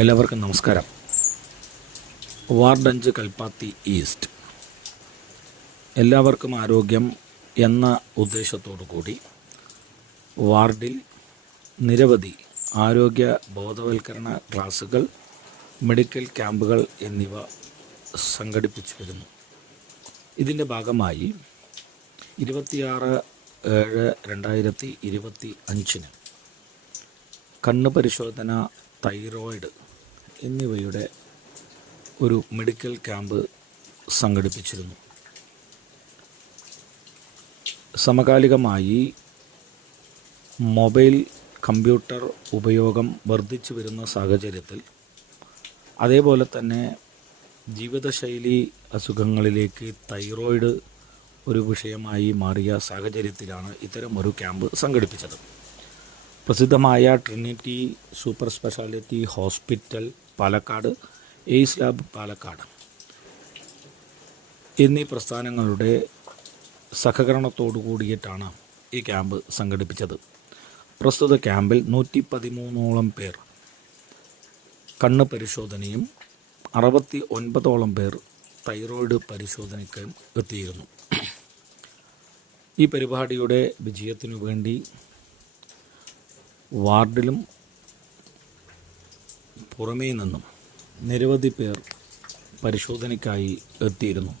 എല്ലാവർക്കും നമസ്കാരം. Ward 5 Kalpathi east എല്ലാവർക്കും ആരോഗ്യം എന്ന ഉദ്ദേശത്തോടു കൂടി വാർഡിൽ നിരവധി ആരോഗ്യ ബോധവൽക്കരണ ക്ലാസുകൾ, മെഡിക്കൽ ക്യാമ്പുകൾ എന്നിവ സംഘടിപ്പിച്ചു വരുന്നു. ഇതിൻ്റെ ഭാഗമായി 26/7/2025 കണ്ണ് പരിശോധന, തൈറോയിഡ് എന്നിവയുടെ ഒരു മെഡിക്കൽ ക്യാമ്പ് സംഘടിപ്പിച്ചിരുന്നു. സമകാലികമായി മൊബൈൽ കമ്പ്യൂട്ടർ ഉപയോഗം വർദ്ധിച്ചു വരുന്ന സാഹചര്യത്തിൽ, അതേപോലെ തന്നെ ജീവിതശൈലി അസുഖങ്ങളിലേക്ക് തൈറോയിഡ് ഒരു വിഷയമായി മാറിയ സാഹചര്യത്തിലാണ് ഇത്തരമൊരു ക്യാമ്പ് സംഘടിപ്പിച്ചത്. പ്രസിദ്ധമായ Trinity super speciality hospital Palakkad, ace lab Palakkad എന്നീ പ്രസ്ഥാനങ്ങളുടെ സഹകരണത്തോടു കൂടിയിട്ടാണ് ഈ ക്യാമ്പ് സംഘടിപ്പിച്ചത്. പ്രസ്തുത ക്യാമ്പിൽ 113ഓളം പേർ കണ്ണ് പരിശോധനയും 69ഓളം പേർ തൈറോയിഡ് പരിശോധനയ്ക്കും എത്തിയിരുന്നു. ഈ പരിപാടിയുടെ വിജയത്തിനു വേണ്ടി വാർഡിലും പുറമേ നിന്നും നിരവധി പേർ പരിശോധനയ്ക്കായി എത്തിയിരുന്നു.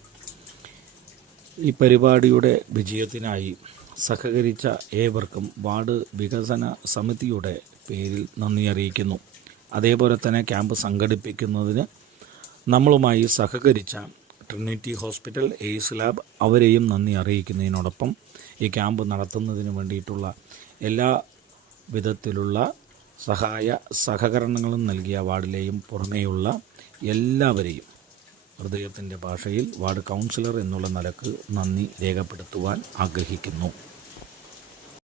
ഈ പരിപാടിയുടെ വിജയത്തിനായി സഹകരിച്ച ഏവർക്കും വാർഡ് വികസന സമിതിയുടെ പേരിൽ നന്ദി അറിയിക്കുന്നു. അതേപോലെ തന്നെ ക്യാമ്പ് സംഘടിപ്പിക്കുന്നതിന് നമ്മളുമായി സഹകരിച്ച ട്രിനിറ്റി ഹോസ്പിറ്റൽ, എയ്സ് ലാബ് അവരെയും നന്ദി അറിയിക്കുന്നതിനോടൊപ്പം ഈ ക്യാമ്പ് നടത്തുന്നതിന് വേണ്ടിയിട്ടുള്ള എല്ലാ വിധത്തിലുള്ള സഹകരണങ്ങളും നൽകിയ വാർഡിലെയും പുറമേയുള്ള എല്ലാവരെയും ഹൃദയത്തിൻ്റെ ഭാഷയിൽ വാർഡ് കൗൺസിലർ എന്നുള്ള നിലക്ക് നന്ദി രേഖപ്പെടുത്തുവാൻ ആഗ്രഹിക്കുന്നു.